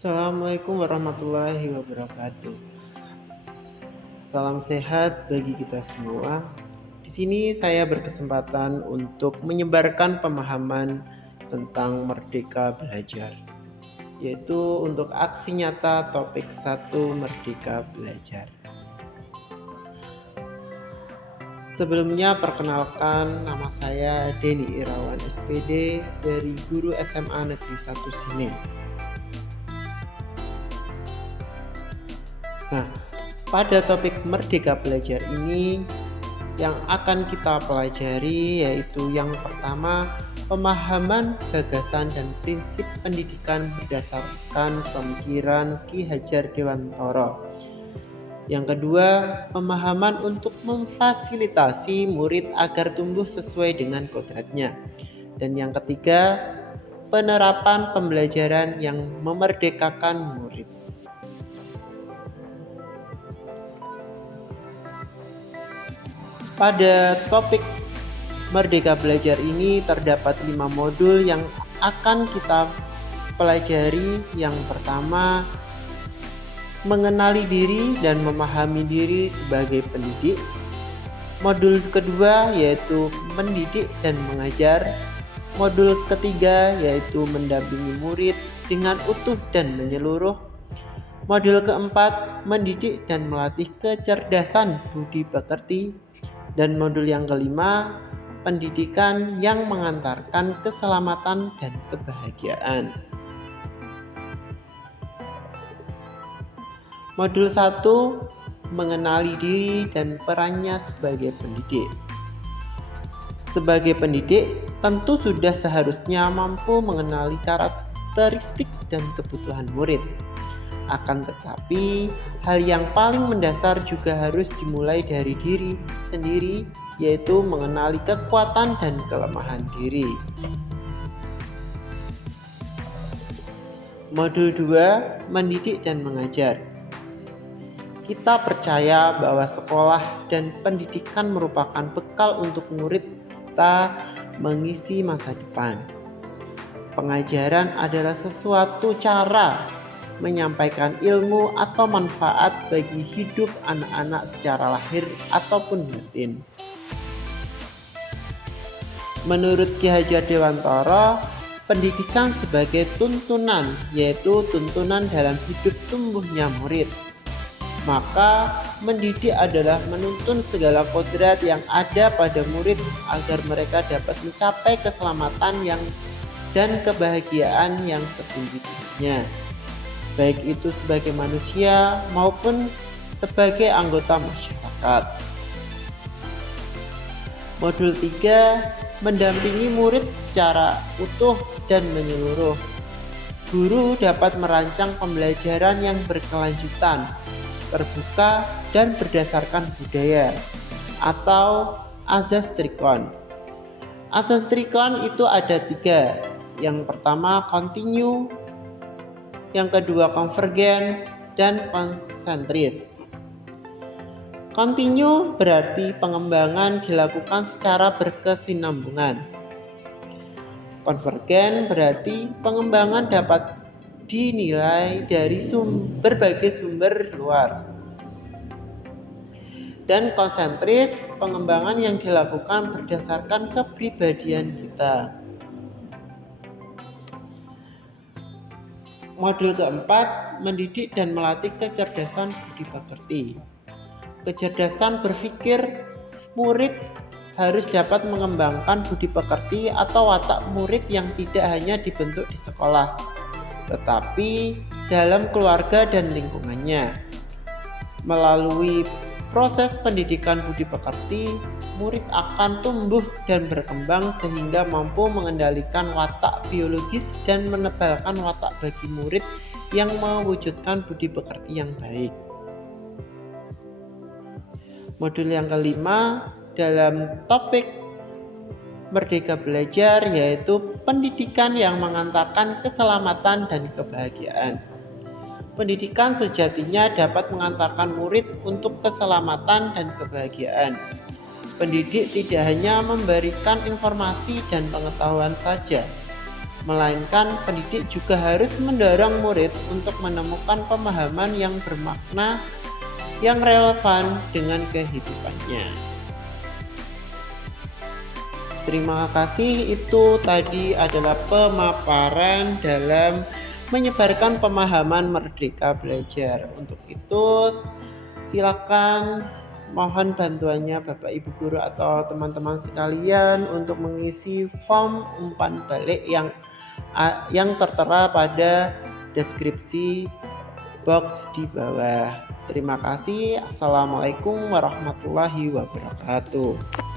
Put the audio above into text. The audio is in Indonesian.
Assalamualaikum warahmatullahi wabarakatuh. Salam sehat bagi kita semua. Di sini saya berkesempatan untuk menyebarkan pemahaman tentang Merdeka Belajar, yaitu untuk aksi nyata topik 1 Merdeka Belajar. Sebelumnya perkenalkan, nama saya Denny Irawan SPD dari Guru SMA Negeri 1 Sine. Nah, pada topik Merdeka Belajar ini yang akan kita pelajari yaitu yang pertama, pemahaman, gagasan, dan prinsip pendidikan berdasarkan pemikiran Ki Hajar Dewantara. Yang kedua, pemahaman untuk memfasilitasi murid agar tumbuh sesuai dengan kodratnya. Dan yang ketiga, penerapan pembelajaran yang memerdekakan murid. Pada topik Merdeka Belajar ini terdapat 5 modul yang akan kita pelajari. Yang pertama, mengenali diri dan memahami diri sebagai pendidik. Modul kedua yaitu mendidik dan mengajar. Modul ketiga yaitu mendampingi murid dengan utuh dan menyeluruh. Modul keempat, mendidik dan melatih kecerdasan budi pekerti. Dan modul yang kelima, pendidikan yang mengantarkan keselamatan dan kebahagiaan. Modul 1, mengenali diri dan perannya sebagai pendidik. Sebagai pendidik, tentu sudah seharusnya mampu mengenali karakteristik dan kebutuhan murid. Akan tetapi, hal yang paling mendasar juga harus dimulai dari diri sendiri, yaitu mengenali kekuatan dan kelemahan diri. Modul 2, mendidik dan mengajar. Kita percaya bahwa sekolah dan pendidikan merupakan bekal untuk murid kita mengisi masa depan. Pengajaran adalah sesuatu cara menyampaikan ilmu atau manfaat bagi hidup anak-anak secara lahir ataupun batin. Menurut Ki Hajar Dewantara, pendidikan sebagai tuntunan, yaitu tuntunan dalam hidup tumbuhnya murid. Maka mendidik adalah menuntun segala kodrat yang ada pada murid agar mereka dapat mencapai keselamatan dan kebahagiaan yang setinggi-tingginya, baik itu sebagai manusia maupun sebagai anggota masyarakat. Modul 3, mendampingi murid secara utuh dan menyeluruh. Guru dapat merancang pembelajaran yang berkelanjutan, terbuka, dan berdasarkan budaya atau azas trikon. Azas trikon itu ada 3. Yang pertama kontinu, yang kedua konvergen, dan konsentris. Kontinu berarti pengembangan dilakukan secara berkesinambungan. Konvergen berarti pengembangan dapat dinilai dari berbagai sumber luar. Dan konsentris, pengembangan yang dilakukan berdasarkan kepribadian kita. Modul keempat, mendidik dan melatih kecerdasan budi pekerti. Kecerdasan berpikir murid harus dapat mengembangkan budi pekerti atau watak murid yang tidak hanya dibentuk di sekolah, tetapi dalam keluarga dan lingkungannya. Melalui proses pendidikan budi pekerti, murid akan tumbuh dan berkembang sehingga mampu mengendalikan watak biologis dan menebalkan watak bagi murid yang mewujudkan budi pekerti yang baik. Modul yang kelima dalam topik Merdeka Belajar yaitu pendidikan yang mengantarkan keselamatan dan kebahagiaan. Pendidikan sejatinya dapat mengantarkan murid untuk keselamatan dan kebahagiaan. Pendidik tidak hanya memberikan informasi dan pengetahuan saja, melainkan pendidik juga harus mendorong murid untuk menemukan pemahaman yang bermakna yang relevan dengan kehidupannya. Terima kasih, itu tadi adalah pemaparan dalam menyebarkan pemahaman Merdeka Belajar. Untuk itu silakan mohon bantuannya Bapak Ibu guru atau teman-teman sekalian untuk mengisi form umpan balik yang tertera pada deskripsi box di bawah. Terima kasih. Assalamualaikum warahmatullahi wabarakatuh.